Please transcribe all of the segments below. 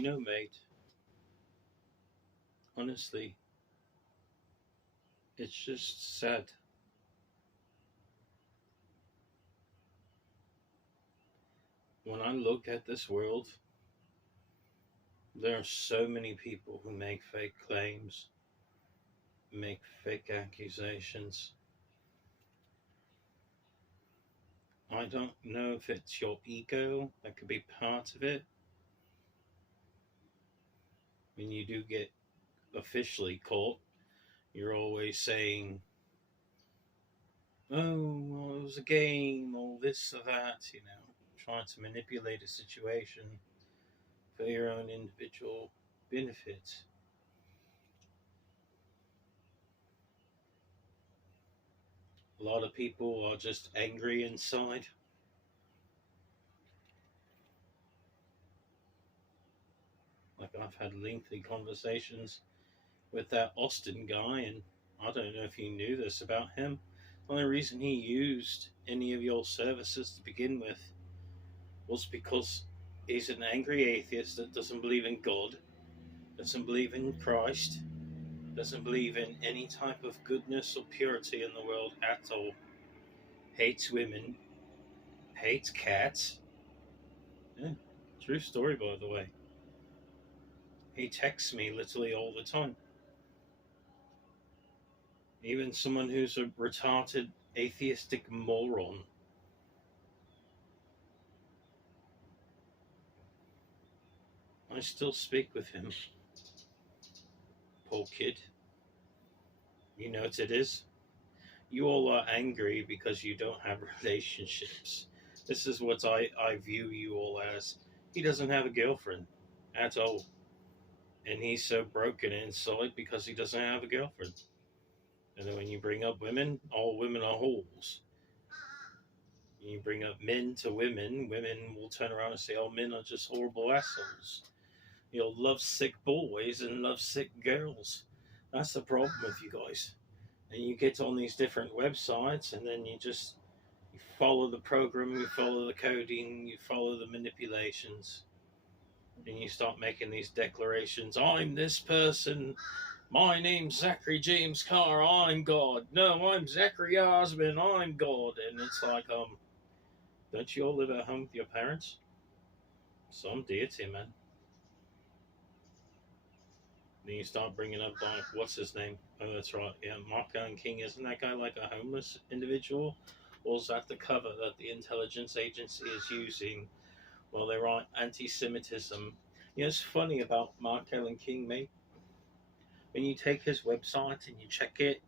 Mate, honestly, it's just sad. When I look at this world, there are so many people who make fake claims, make fake accusations. I don't know if it's your ego that could be part of it. When you do get officially caught, you're always saying, oh, well, it was a game, or this or that, trying to manipulate a situation for your own individual benefit. A lot of people are just angry inside. Like, I've had lengthy conversations with that Austin guy, and I don't know if you knew this about him. The only reason he used any of your services to begin with was because he's an angry atheist that doesn't believe in God, doesn't believe in Christ, doesn't believe in any type of goodness or purity in the world at all, hates women, hates cats. Yeah, true story, by the way. He texts me literally all the time. Even someone who's a retarded atheistic moron. I still speak with him. Poor kid. You know what it is? You all are angry because you don't have relationships. This is what I view you all as. He doesn't have a girlfriend at all. And he's so broken inside because he doesn't have a girlfriend. And then when you bring up women, all women are whores. You bring up men to women, women will turn around and say, oh, men are just horrible assholes. Love sick boys and love sick girls. That's the problem with you guys. And you get on these different websites and then you follow the program, you follow the coding, you follow the manipulations, and you start making these declarations. I'm this person. My name's Zachary James Carr. I'm God. No, I'm Zachary Osmond. I'm God. And it's like, don't you all live at home with your parents? Some deity, man. Then you start bringing up, like, what's his name? Oh, that's right. Yeah, Mark Allen King. Isn't that guy like a homeless individual? Or is that the cover that the intelligence agency is using while they write anti-Semitism? It's funny about Mark Allen King, mate. When you take his website and you check it,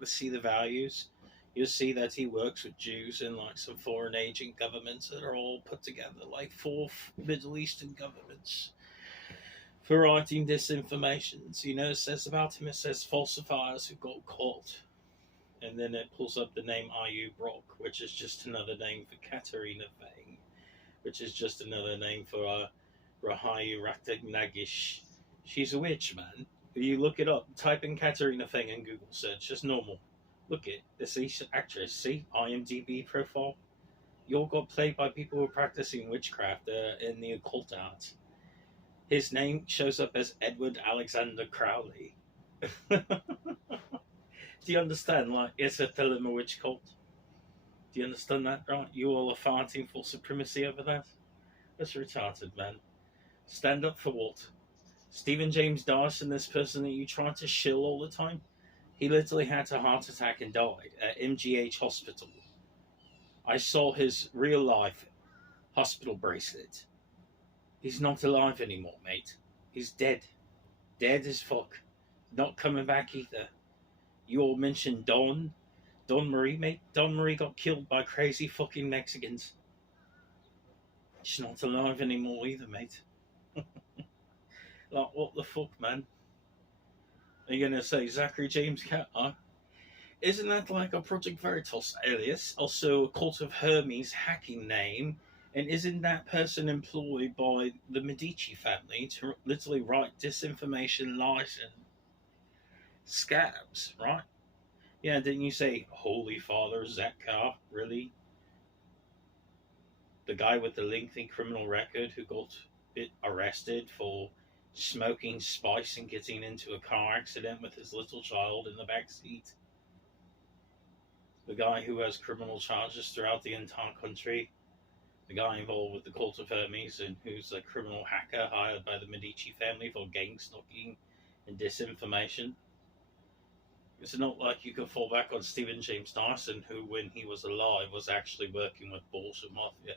to see the values, you'll see that he works with Jews and like some foreign agent governments that are all put together, like four Middle Eastern governments, for writing disinformation. It says about him, it says falsifiers who got caught. And then it pulls up the name I.U. Brock, which is just another name for Katerina Fang, which is just another name for Rahayu Nagish. She's a witch, man. You look it up, type in Katerina Fang in Google search, just normal. Look at this actress, see? IMDb profile. You all got played by people who are practicing witchcraft in the occult arts. His name shows up as Edward Alexander Crowley. Do you understand? Like, it's a Thelema witch cult. Do you understand that, right? You all are fighting for supremacy over that? That's retarded, man. Stand up for what? Stephen James Darcy, this person that you try to shill all the time, he literally had a heart attack and died at MGH Hospital. I saw his real life hospital bracelet. He's not alive anymore, mate. He's dead. Dead as fuck. Not coming back either. You all mentioned Don Marie, mate. Don Marie got killed by crazy fucking Mexicans. She's not alive anymore either, mate. Like, what the fuck, man? Are you going to say Zachary James Carr? Isn't that like a Project Veritas alias? Also a Cult of Hermes hacking name? And isn't that person employed by the Medici family to literally write disinformation, lies, and scabs, right? Yeah, didn't you say Holy Father Zach Carr? Really? The guy with the lengthy criminal record who got arrested for smoking spice and getting into a car accident with his little child in the back seat. The guy who has criminal charges throughout the entire country. The guy involved with the cult of Hermes and who's a criminal hacker hired by the Medici family for gang stalking and disinformation. It's not like you could fall back on Stephen James Dyson, who, when he was alive, was actually working with bullshit mafia.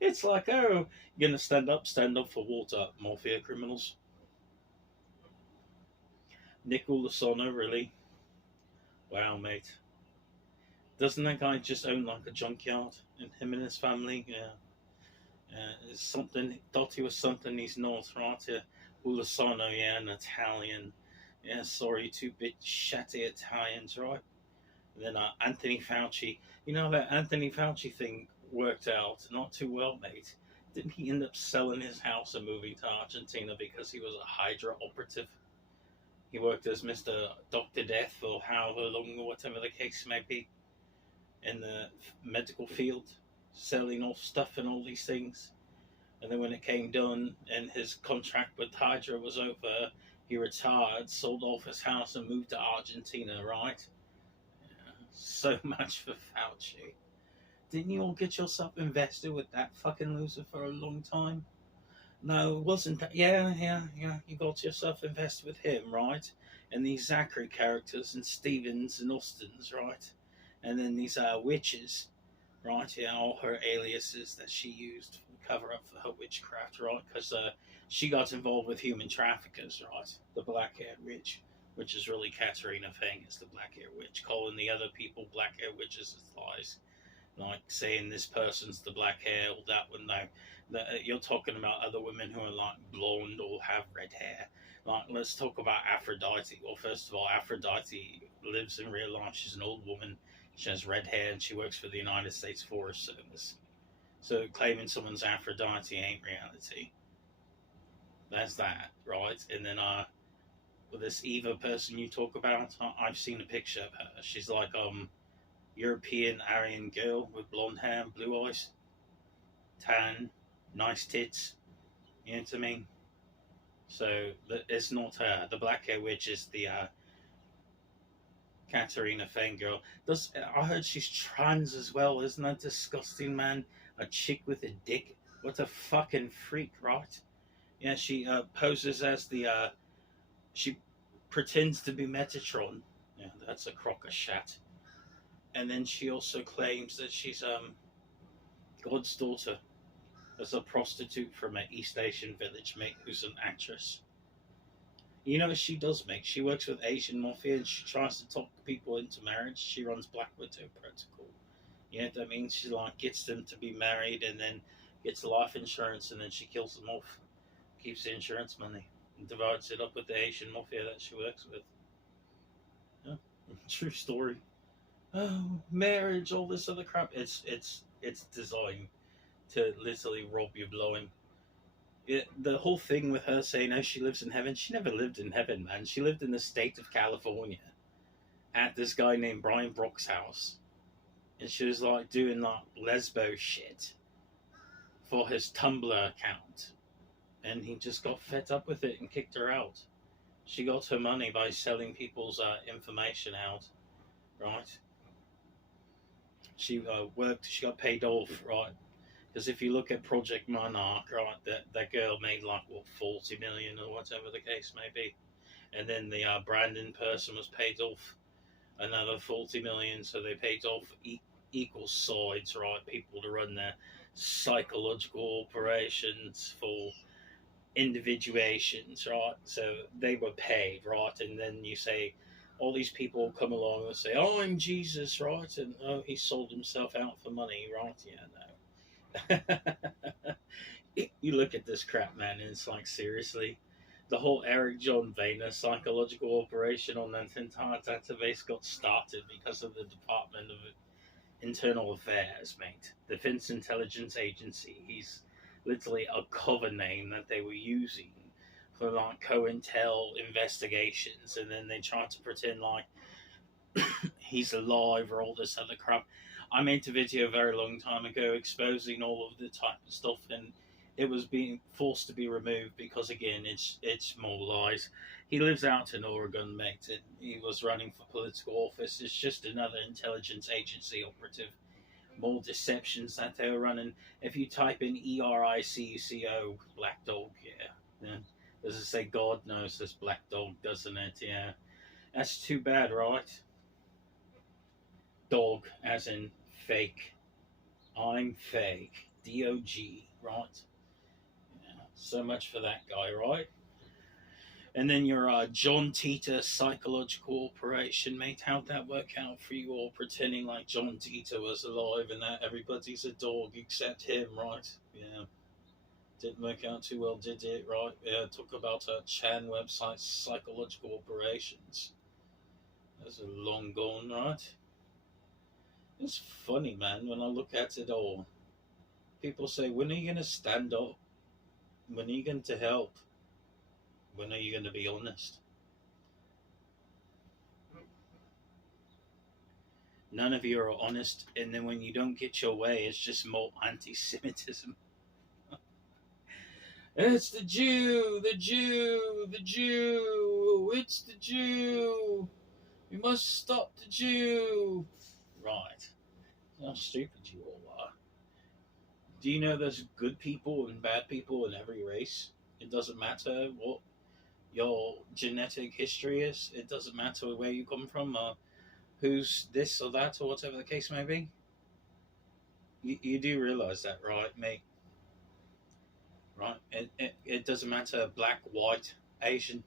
It's like, oh, you're gonna stand up for water, mafia criminals. Nick Lasano, really? Wow, mate. Doesn't that guy just own like a junkyard? And him and his family, yeah. It's something. Dottie was something he's not, right? Ulasano, yeah, an Italian. Yeah, sorry, two bit shatty Italians, right? And then Anthony Fauci. You know, that Anthony Fauci thing worked out not too well, mate. Didn't he end up selling his house and moving to Argentina because he was a Hydra operative? He worked as Mr. Dr. Death or however long or whatever the case may be in the medical field, selling off stuff and all these things. And then when it came done and his contract with Hydra was over, he retired, sold off his house and moved to Argentina, right? Yeah, so much for Fauci. Didn't you all get yourself invested with that fucking loser for a long time? No, it wasn't that. Yeah. You got yourself invested with him, right? And these Zachary characters and Stevens and Austins, right? And then these witches, right? Yeah, all her aliases that she used to cover up for her witchcraft, right? Because she got involved with human traffickers, right? The black-haired witch, which is really Katerina Fang, is the black-haired witch, calling the other people black-haired witches as lies. Like saying this person's the black hair or that one. No, you're talking about other women who are like blonde or have red hair. Like, let's talk about Aphrodite. Well, first of all, Aphrodite lives in real life. She's an old woman. She has red hair and she works for the United States Forest Service. So claiming someone's Aphrodite ain't reality. That's that, right? And then with this Eva person you talk about, I've seen a picture of her. She's like European Aryan girl with blonde hair, blue eyes, tan, nice tits. You know what I mean? So it's not her. The black hair witch is the Katerina Fang girl. I heard she's trans as well. Isn't that disgusting, man? A chick with a dick. What a fucking freak, right? Yeah, she poses as the. She pretends to be Metatron. Yeah, that's a crock of shat. And then she also claims that she's God's daughter as a prostitute from an East Asian village, mate, who's an actress. You know what she does, mate? She works with Asian mafia and she tries to talk people into marriage. She runs Black Widow Protocol. You know what I mean? She like gets them to be married and then gets life insurance and then she kills them off. Keeps the insurance money and divides it up with the Asian mafia that she works with. Yeah, true story. Oh, marriage, all this other crap. It's designed to literally rob you blind. The whole thing with her saying, "Oh, she lives in heaven." She never lived in heaven, man. She lived in the state of California at this guy named Brian Brock's house, and she was like doing like lesbo shit for his Tumblr account, and he just got fed up with it and kicked her out. She got her money by selling people's information out, right? She worked. She got paid off, right? Because if you look at Project Monarch, right, that girl made like what 40 million or whatever the case may be, and then the Brandon person was paid off another 40 million. So they paid off equal sides, right? People to run their psychological operations for individuations, right? So they were paid, right? And then you say, all these people come along and say, "Oh, I'm Jesus," right? And oh, he sold himself out for money, right? Yeah, no. You look at this crap, man, and it's like, seriously? The whole Eric John Boehner psychological operation on that entire database got started because of the Department of Internal Affairs, mate. Defense Intelligence Agency. He's literally a cover name that they were using for like COINTEL investigations, and then they tried to pretend like he's alive or all this other crap. I made a video a very long time ago exposing all of the type of stuff, and it was being forced to be removed because again, it's more lies. He lives out in Oregon, mate. And he was running for political office. It's just another intelligence agency operative. More deceptions that they were running. If you type in ERICUCO, Black Dog, yeah. As I say, God knows this Black Dog, doesn't it? Yeah. That's too bad, right? Dog, as in fake. I'm fake. DOG, right? Yeah. So much for that guy, right? And then your John Titor psychological operation, mate. How'd that work out for you all? Pretending like John Titor was alive and that everybody's a dog except him, right? Yeah. Didn't work out too well, did it? Right? Yeah. Talk about Chan website psychological operations. That's a long gone, right? It's funny, man, when I look at it all. People say, when are you going to stand up? When are you going to help? When are you going to be honest? None of you are honest, and then when you don't get your way, it's just more anti-Semitism. It's the Jew, the Jew, the Jew, it's the Jew. We must stop the Jew. Right. How stupid you all are. Do you know there's good people and bad people in every race? It doesn't matter what your genetic history is. It doesn't matter where you come from or who's this or that or whatever the case may be. You do realize that, right, mate? Right? It doesn't matter black, white, Asian,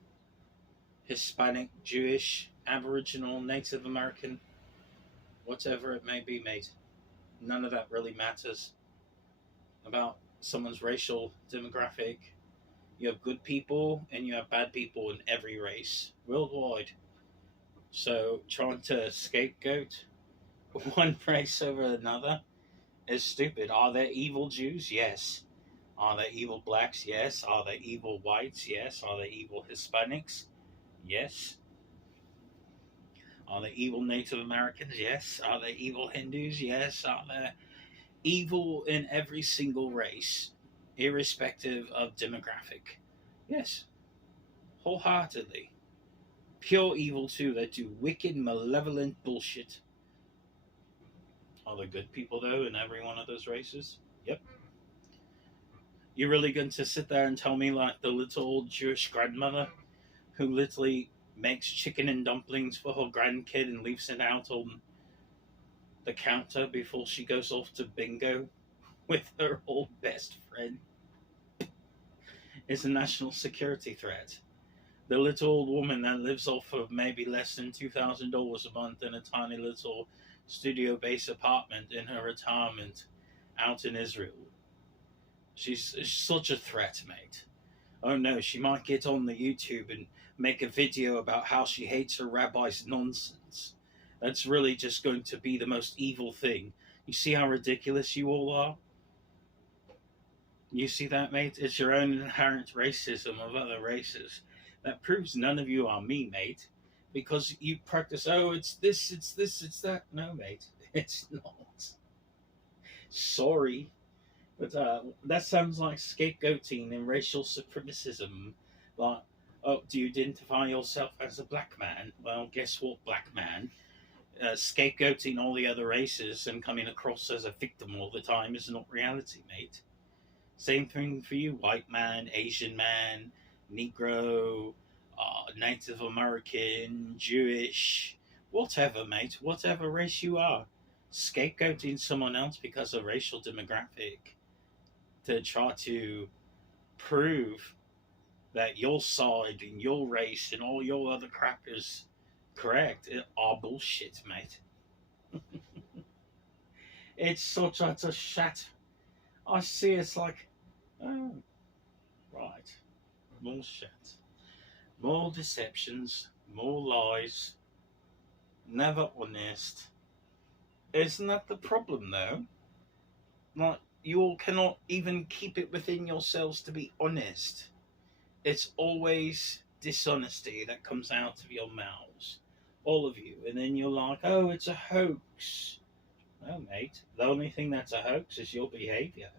Hispanic, Jewish, Aboriginal, Native American, whatever it may be, mate. None of that really matters about someone's racial demographic. You have good people and you have bad people in every race worldwide. So trying to scapegoat one race over another is stupid. Are there evil Jews? Yes. Are there evil blacks? Yes. Are there evil whites? Yes. Are there evil Hispanics? Yes. Are there evil Native Americans? Yes. Are there evil Hindus? Yes. Are there evil in every single race, irrespective of demographic? Yes. Wholeheartedly. Pure evil too, that do wicked, malevolent bullshit. Are there good people though in every one of those races? Yep. You're really going to sit there and tell me like the little old Jewish grandmother who literally makes chicken and dumplings for her grandkid and leaves it out on the counter before she goes off to bingo with her old best friend is a national security threat. The little old woman that lives off of maybe less than $2,000 a month in a tiny little studio-based apartment in her retirement out in Israel. She's such a threat, mate. Oh no, she might get on the YouTube and make a video about how she hates her rabbi's nonsense. That's really just going to be the most evil thing. You see how ridiculous you all are? You see that, mate? It's your own inherent racism of other races. That proves none of you are me, mate. Because you practice, oh, it's this, it's that. No, mate, it's not. Sorry. But that sounds like scapegoating and racial supremacism. Like, oh, do you identify yourself as a black man? Well, guess what, black man? Scapegoating all the other races and coming across as a victim all the time is not reality, mate. Same thing for you, white man, Asian man, Negro, Native American, Jewish, whatever, mate, whatever race you are. Scapegoating someone else because of racial demographic to try to prove that your side and your race and all your other crap is correct are bullshit, mate. It's such a shat. I see it's like, oh, right, more shit. More deceptions, more lies, never honest. Isn't that the problem, though? Like, you all cannot even keep it within yourselves to be honest. It's always dishonesty that comes out of your mouths. All of you. And then you're like, oh, it's a hoax. Well, mate, the only thing that's a hoax is your behavior.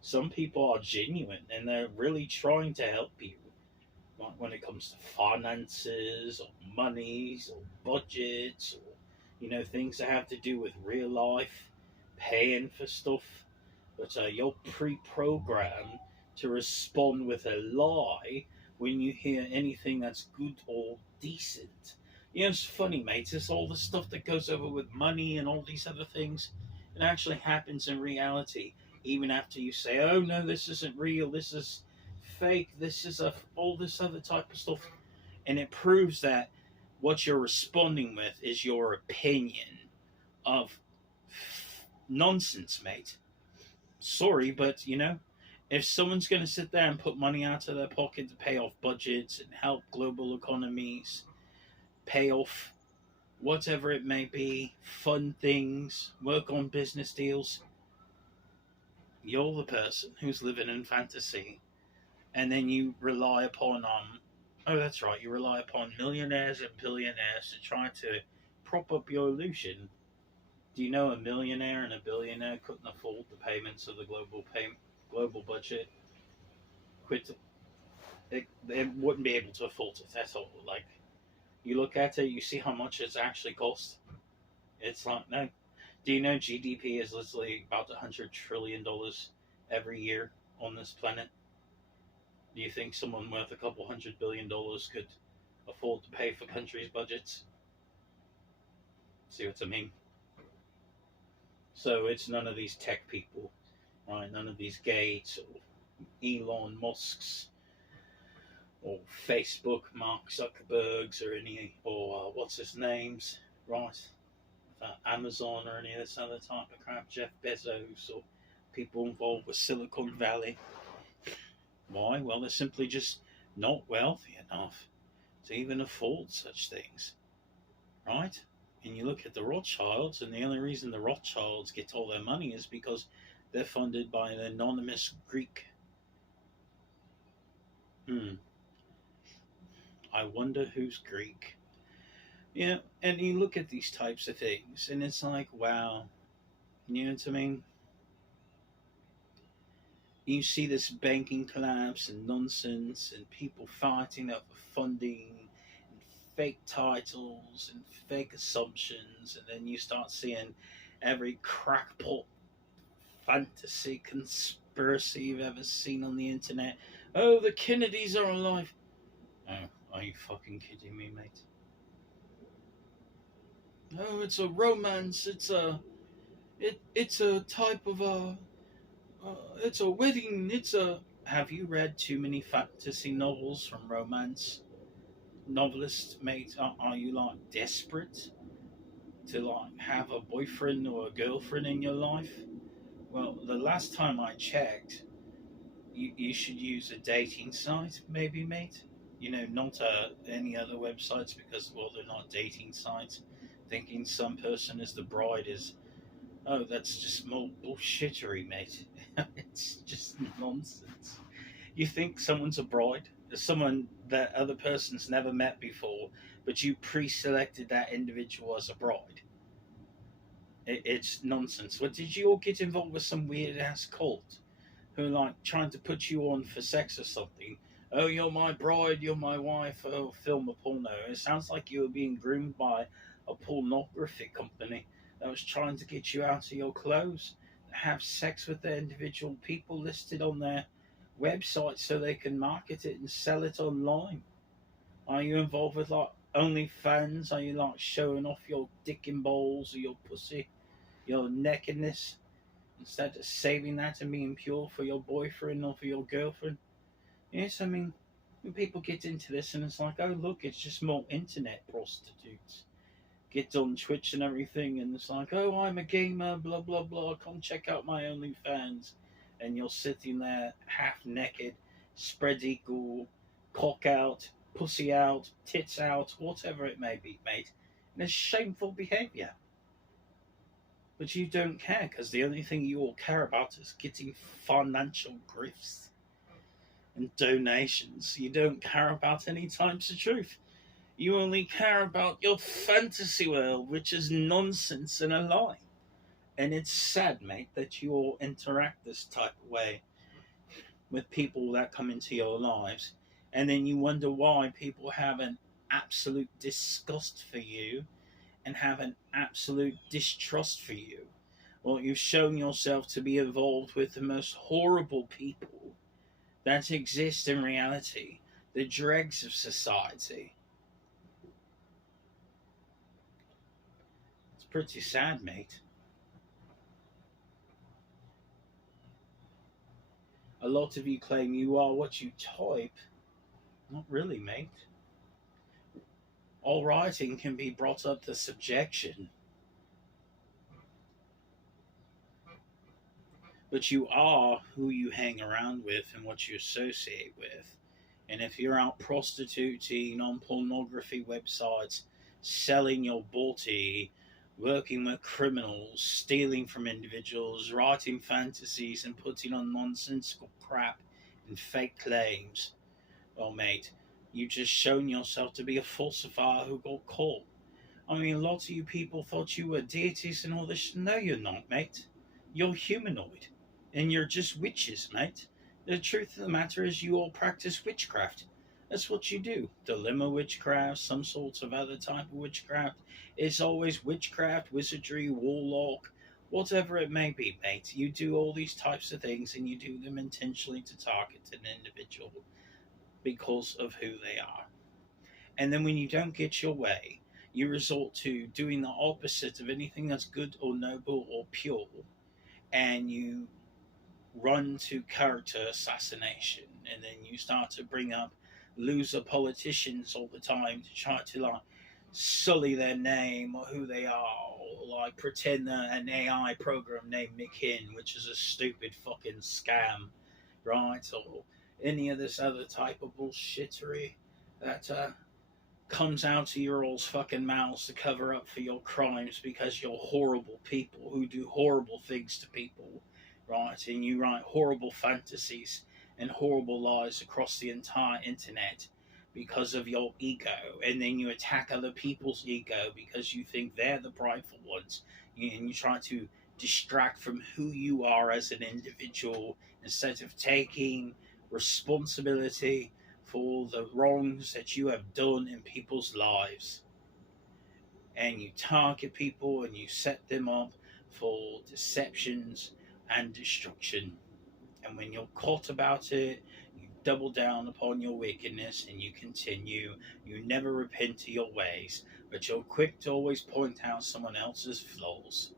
Some people are genuine and they're really trying to help you. Like when it comes to finances or monies or budgets or things that have to do with real life, paying for stuff. But you're pre-programmed to respond with a lie when you hear anything that's good or decent. It's funny, mate. It's all the stuff that goes over with money and all these other things. It actually happens in reality, even after you say, "Oh no, this isn't real. This is fake. This is all this other type of stuff," and it proves that what you're responding with is your opinion of nonsense, mate. Sorry, but if someone's going to sit there and put money out of their pocket to pay off budgets and help global economies, pay off whatever it may be, fund things, work on business deals, you're the person who's living in fantasy. And then you rely upon, oh, that's right, you rely upon millionaires and billionaires to try to prop up your illusion. Do you know a millionaire and a billionaire couldn't afford the payments of the global budget? They wouldn't be able to afford it at all. Like, you look at it, you see how much it's actually cost. It's like, no. Do you know GDP is literally about $100 trillion every year on this planet? Do you think someone worth a couple $100 billion could afford to pay for countries' budgets? See what I mean? So it's none of these tech people, right? None of these Gates or Elon Musks or Facebook Mark Zuckerbergs or what's his names, right? Amazon or any of this other type of crap, Jeff Bezos or people involved with Silicon Valley. Why? Well, they're simply just not wealthy enough to even afford such things, right? And you look at the Rothschilds, and the only reason the Rothschilds get all their money is because they're funded by an anonymous Greek. I wonder who's Greek. Yeah, and you look at these types of things, and it's like, wow, you know what I mean? You see this banking collapse and nonsense, and people fighting over funding, and fake titles, and fake assumptions, and then you start seeing every crackpot fantasy conspiracy you've ever seen on the internet. Oh, the Kennedys are alive. Oh, are you fucking kidding me, mate? Oh, it's a romance. It's a type of it's a wedding. Have you read too many fantasy novels from romance novelists, mate? Are you like desperate to like have a boyfriend or a girlfriend in your life? Well, the last time I checked, you should use a dating site, maybe, mate. Not any other websites because, well, they're not dating sites. Thinking some person is the bride is, oh, that's just more bullshittery, mate. It's just nonsense. You think someone's a bride? Someone that other person's never met before, but you pre-selected that individual as a bride. It's nonsense. What, did you all get involved with some weird-ass cult who like trying to put you on for sex or something? Oh, you're my bride, you're my wife. Oh, film a porno. It sounds like you were being groomed by a pornography company that was trying to get you out of your clothes, have sex with the individual people listed on their website so they can market it and sell it online. Are you involved with like OnlyFans? Are you like showing off your dick and balls or your pussy, your nakedness, instead of saving that and being pure for your boyfriend or for your girlfriend? Yes, I mean, when people get into this and it's like, oh look, it's just more internet prostitutes. Get on Twitch and everything, and it's like, oh, I'm a gamer, blah blah blah. Come check out my OnlyFans, and you're sitting there half naked, spread eagle, cock out, pussy out, tits out, whatever it may be, mate. And it's shameful behaviour. But you don't care because the only thing you all care about is getting financial grifts and donations. You don't care about any types of truth. You only care about your fantasy world, which is nonsense and a lie. And it's sad, mate, that you all interact this type of way with people that come into your lives. And then you wonder why people have an absolute disgust for you and have an absolute distrust for you. Well, you've shown yourself to be involved with the most horrible people that exist in reality, the dregs of society. It's pretty sad, mate. A lot of you claim you are what you type. Not really, mate. All writing can be brought up to subjection, but you are who you hang around with and what you associate with. And if you're out prostituting on pornography websites, selling your booty, working with criminals, stealing from individuals, writing fantasies, and putting on nonsensical crap and fake claims, well, mate, you just shown yourself to be a falsifier who got caught. I mean, a lot of you people thought you were deities and all this. No, you're not, mate. You're humanoid. And you're just witches, mate. The truth of the matter is you all practice witchcraft. That's what you do. Dilemma witchcraft, some sorts of other type of witchcraft. It's always witchcraft, wizardry, warlock, whatever it may be, mate. You do all these types of things and you do them intentionally to target an individual because of who they are. And then when you don't get your way, you resort to doing the opposite of anything that's good or noble or pure, and you run to character assassination, and then you start to bring up loser politicians all the time to try to like sully their name or who they are, or like pretend they're an AI program named McKinn, which is a stupid fucking scam, right? Or any of this other type of bullshittery that comes out of your all's fucking mouths to cover up for your crimes because you're horrible people who do horrible things to people, right? And you write horrible fantasies and horrible lies across the entire internet because of your ego, and then you attack other people's ego because you think they're the prideful ones, and you try to distract from who you are as an individual instead of taking responsibility for the wrongs that you have done in people's lives. And you target people and you set them up for deceptions and destruction. And when you're caught about it, you double down upon your wickedness and you continue. You never repent of your ways, but you're quick to always point out someone else's flaws.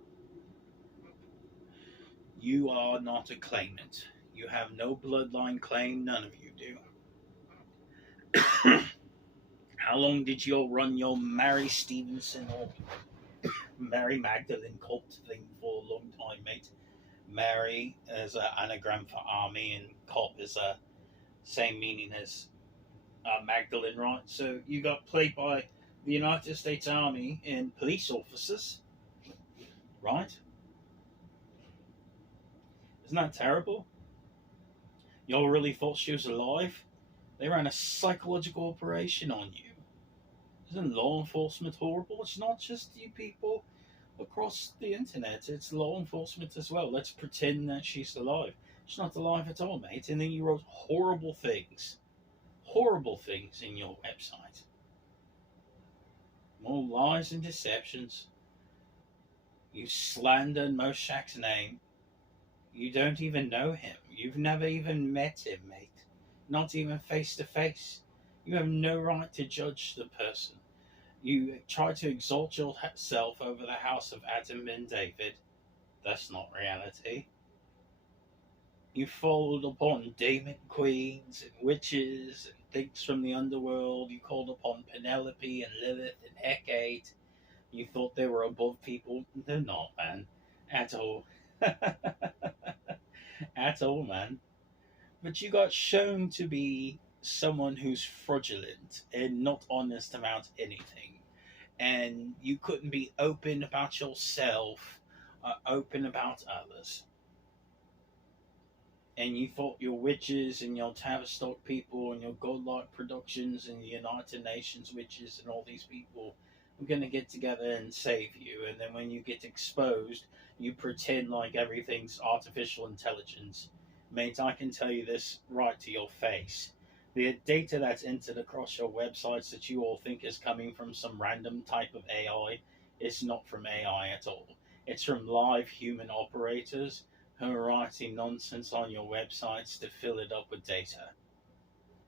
You are not a claimant. You have no bloodline claim, none of you do. How long did you all run your Mary Stevenson or Mary Magdalene cult thing for a long time, mate? Mary is an anagram for army, and cult is a same meaning as Magdalene, right? So you got played by the United States Army and police officers, right? Isn't that terrible? Y'all really thought she was alive? They ran a psychological operation on you. Isn't law enforcement horrible? It's not just you people across the internet, it's law enforcement as well. Let's pretend that she's alive. She's not alive at all, mate. And then you wrote horrible things in your website. More lies and deceptions. You slandered Moshak's name. You don't even know him. You've never even met him, mate. Not even face to face. You have no right to judge the person. You try to exalt yourself over the house of Adam and David. That's not reality. You followed upon demon queens and witches and things from the underworld. You called upon Penelope and Lilith and Hecate. You thought they were above people. They're not, man. At all. At all, man. But you got shown to be someone who's fraudulent and not honest about anything. And you couldn't be open about yourself or open about others. And you thought your witches and your Tavistock people and your Godlike Productions and the United Nations witches and all these people were going to get together and save you. And then when you get exposed, You pretend like everything's artificial intelligence. Mate, I can tell you this right to your face. The data that's entered across your websites that you all think is coming from some random type of AI is not from AI at all. It's from live human operators who are writing nonsense on your websites to fill it up with data.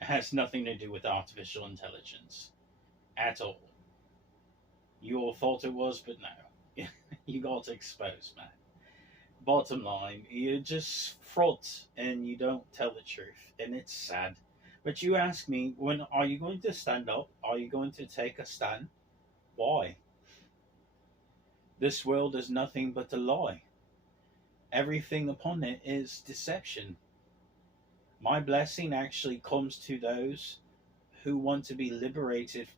It has nothing to do with artificial intelligence at all. You all thought it was, but no. You got exposed, man. Bottom line, you just fraud and you don't tell the truth, and it's sad. But you ask me, when are you going to stand up? Are you going to take a stand? Why? This world is nothing but a lie. Everything upon it is deception. My blessing actually comes to those who want to be liberated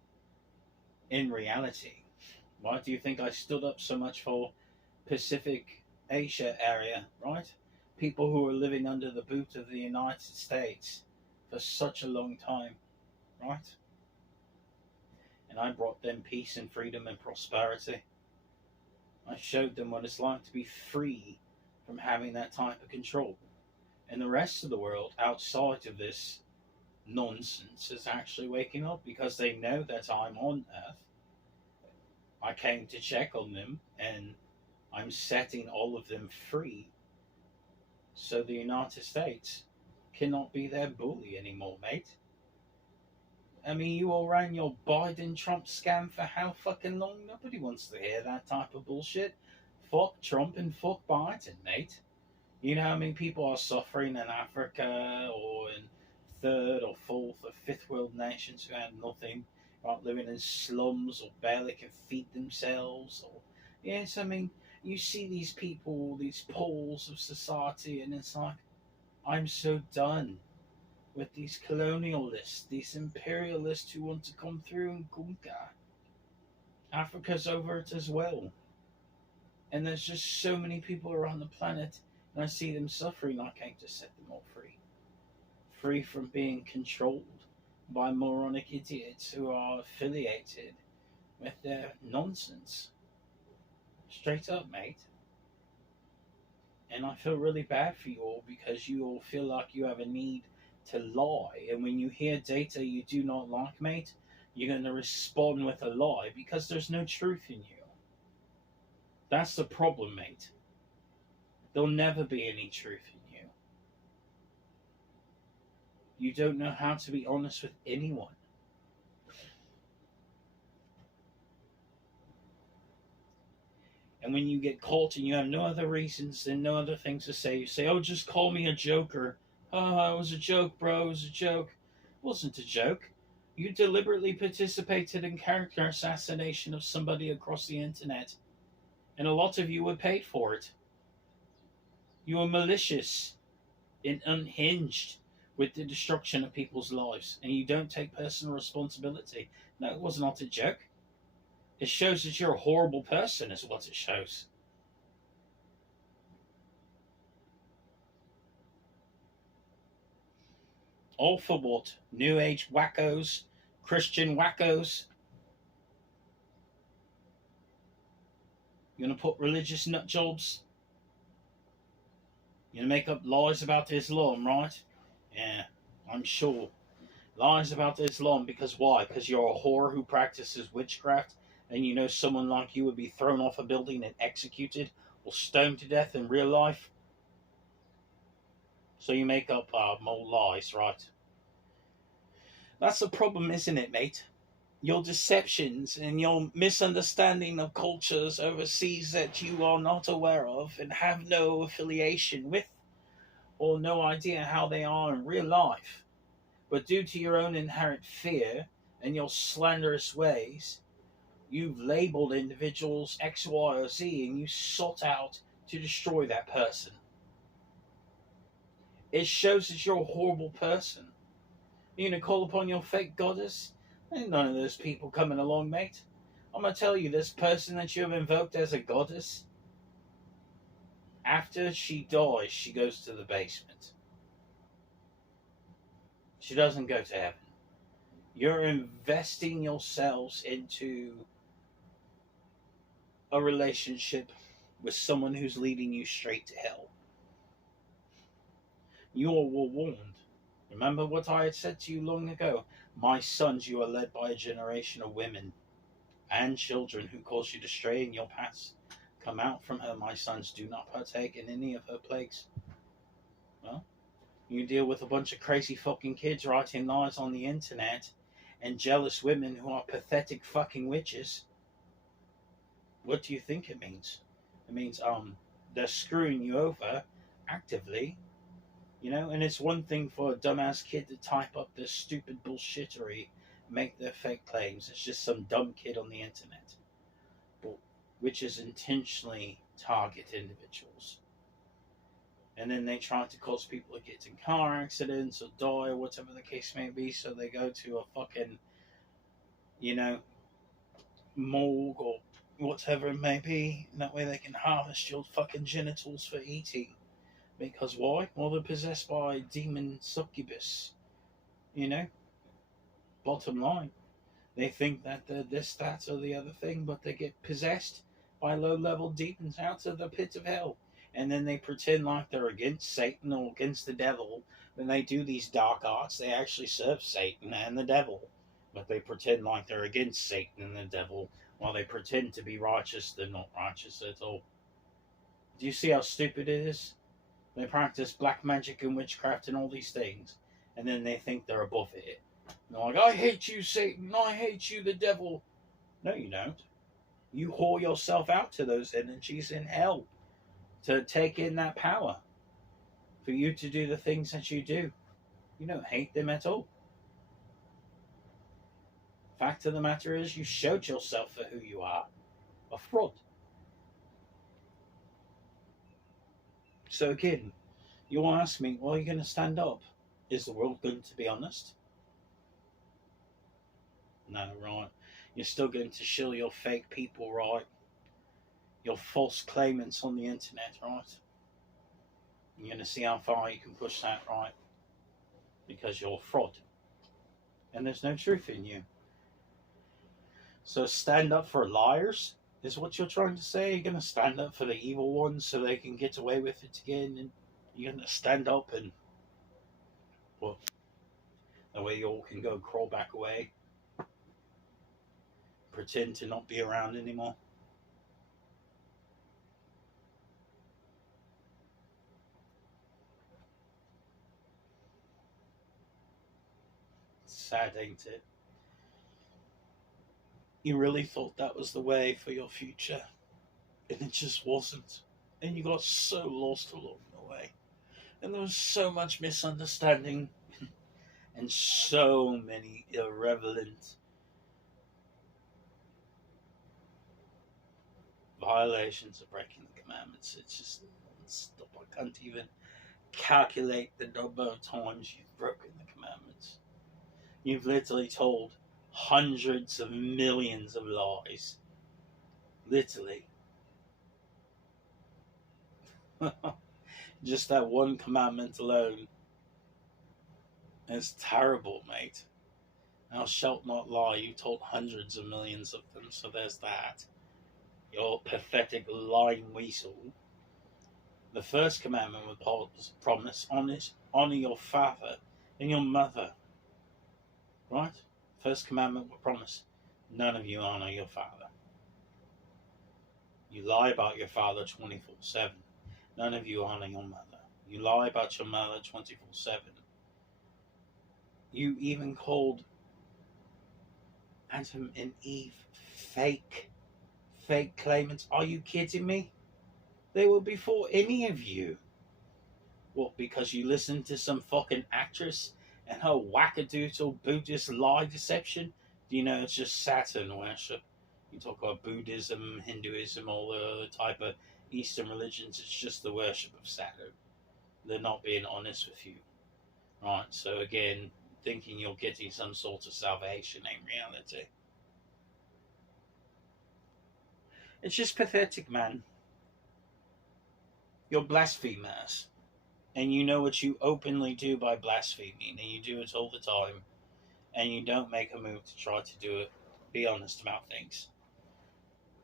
in reality. Why do you think I stood up so much for Pacific Asia area, right? People who were living under the boot of the United States for such a long time, right? And I brought them peace and freedom and prosperity. I showed them what it's like to be free from having that type of control. And the rest of the world outside of this nonsense is actually waking up because they know that I'm on Earth. I came to check on them and I'm setting all of them free so the United States cannot be their bully anymore, mate. I mean, you all ran your Biden Trump scam for how fucking long? Nobody wants to hear that type of bullshit. Fuck Trump and fuck Biden, mate. You know how many people are suffering in Africa or in third or fourth or fifth world nations who have nothing, right, living in slums or barely can feed themselves? Or yes, I mean, you see these people, these poles of society, and it's like, I'm so done with these colonialists, these imperialists who want to come through and conquer. Africa's over it as well. And there's just so many people around the planet, and I see them suffering. I came to set them all free. Free from being controlled by moronic idiots who are affiliated with their nonsense. Straight up, mate. And I feel really bad for you all because you all feel like you have a need to lie. And when you hear data you do not like, mate, you're going to respond with a lie because there's no truth in you. That's the problem, mate. There'll never be any truth in you. You don't know how to be honest with anyone. And when you get caught and you have no other reasons and no other things to say, you say, oh, just call me a joker. Oh, it was a joke, bro. It was a joke. It wasn't a joke. You deliberately participated in character assassination of somebody across the internet. And a lot of you were paid for it. You were malicious and unhinged with the destruction of people's lives. And you don't take personal responsibility. No, it was not a joke. It shows that you're a horrible person, is what it shows. All for what? New Age wackos? Christian wackos? You're going to put religious nut jobs? You're going to make up lies about Islam, right? Yeah, I'm sure. Lies about Islam because why? Because you're a whore who practices witchcraft and you know someone like you would be thrown off a building and executed or stoned to death in real life? So you make up more lies, right? That's the problem, isn't it, mate? Your deceptions and your misunderstanding of cultures overseas that you are not aware of and have no affiliation with or no idea how they are in real life. But due to your own inherent fear and your slanderous ways, you've labeled individuals X, Y, or Z and you sought out to destroy that person. It shows that you're a horrible person. You're going to call upon your fake goddess? Ain't none of those people coming along, mate. I'm going to tell you, this person that you have invoked as a goddess, after she dies, she goes to the basement. She doesn't go to heaven. You're investing yourselves into a relationship with someone who's leading you straight to hell. You all were warned. Remember what I had said to you long ago? My sons, you are led by a generation of women and children who cause you to stray in your paths. Come out from her, my sons. Do not partake in any of her plagues. Well, you deal with a bunch of crazy fucking kids writing lies on the internet and jealous women who are pathetic fucking witches. What do you think it means? It means they're screwing you over actively, and it's one thing for a dumbass kid to type up this stupid bullshittery, make their fake claims. It's just some dumb kid on the internet. But witches intentionally target individuals. And then they try to cause people to get in car accidents or die or whatever the case may be, so they go to a fucking, morgue or whatever it may be, and that way they can harvest your fucking genitals for eating. Because why? Well, they're possessed by demon succubus. Bottom line. They think that they're this, that, or the other thing, but they get possessed by low-level demons out of the pit of hell. And then they pretend like they're against Satan or against the devil. When they do these dark arts, they actually serve Satan and the devil. But they pretend like they're against Satan and the devil, while they pretend to be righteous. They're not righteous at all. Do you see how stupid it is? They practice black magic and witchcraft and all these things, and then they think they're above it. And they're like, I hate you, Satan. I hate you, the devil. No, you don't. You whore yourself out to those energies in hell to take in that power for you to do the things that you do. You don't hate them at all. Fact of the matter is, you showed yourself for who you are, a fraud. So again, you ask me, well, are you going to stand up? Is the world going to be honest? No, right. You're still going to shill your fake people, right? Your false claimants on the internet, right? You're going to see how far you can push that, right? Because you're a fraud. And there's no truth in you. So stand up for liars, is what you're trying to say? You're going to stand up for the evil ones so they can get away with it again? And you're going to stand up and, well, that way you all can go crawl back away. Pretend to not be around anymore. It's sad, ain't it? You really thought that was the way for your future, and it just wasn't. And you got so lost along the way. And there was so much misunderstanding and so many irrelevant violations of breaking the commandments. It's just non-stop. I can't even calculate the number of times you've broken the commandments. You've literally told hundreds of millions of lies. Literally. Just that one commandment alone is terrible, mate. Thou shalt not lie. You told hundreds of millions of them, so there's that. Your pathetic lying weasel. The first commandment was promise, honor your father and your mother. Right? First commandment was promise. None of you honor your father. You lie about your father 24/7. None of you honor your mother. You lie about your mother 24/7. You even called Adam and Eve fake claimants. Are you kidding me? They were before any of you. What, because you listened to some fucking actress and her wackadoodle Buddhist lie deception? Do you know it's just Saturn worship? You talk about Buddhism, Hinduism, all the other type of Eastern religions, it's just the worship of Saturn. They're not being honest with you. Right, so again, thinking you're getting some sort of salvation ain't reality. It's just pathetic, man. You're blasphemers. And you know what you openly do by blaspheming, and you do it all the time. And you don't make a move to try to do it. Be honest about things.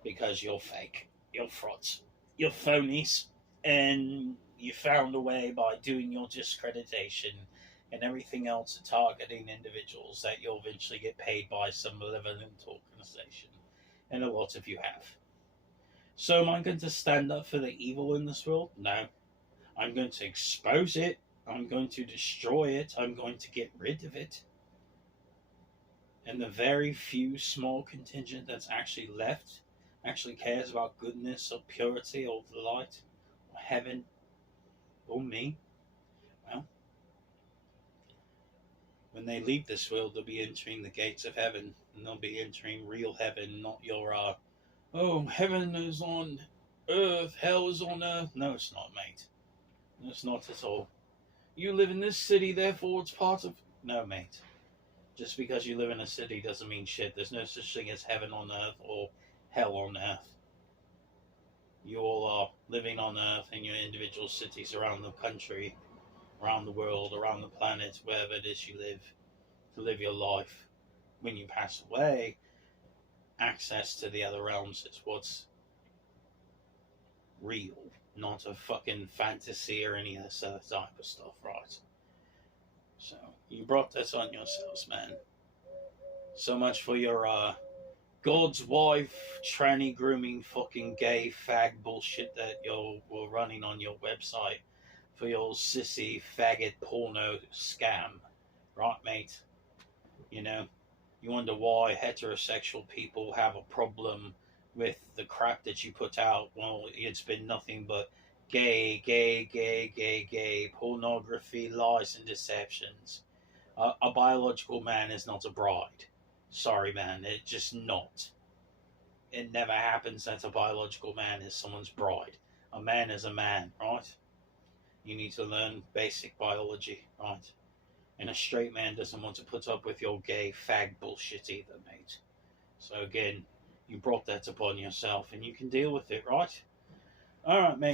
Because you're fake. You're frauds. you're phonies, and you found a way by doing your discreditation and everything else to targeting individuals that you'll eventually get paid by some malevolent organization. And a lot of you have. So am I going to stand up for the evil in this world? No. I'm going to expose it. I'm going to destroy it. I'm going to get rid of it. And the very few small contingent that's actually left actually cares about goodness or purity or the light or heaven or me. Well, when they leave this world, they'll be entering the gates of heaven, and they'll be entering real heaven, not your oh, heaven is on earth, hell is on earth. No, it's not, mate. No, it's not at all. You live in this city, therefore it's part of... No, mate. Just because you live in a city doesn't mean shit. There's no such thing as heaven on earth or hell on earth. You all are living on earth in your individual cities around the country, around the world, around the planet, wherever it is you live, to live your life. When you pass away, access to the other realms is what's real, not a fucking fantasy or any of this other type of stuff, right? So, you brought this on yourselves, man. So much for your, God's wife, tranny grooming, fucking gay fag bullshit that were running on your website for your sissy faggot porno scam. Right, mate? You know, you wonder why heterosexual people have a problem with the crap that you put out. Well, it's been nothing but gay, pornography, lies, and deceptions. A biological man is not a bride. Sorry, man, it's just not. It never happens that a biological man is someone's bride. A man is a man, right? You need to learn basic biology, right? And a straight man doesn't want to put up with your gay fag bullshit either, mate. So again, you brought that upon yourself, and you can deal with it, right? Alright, mate.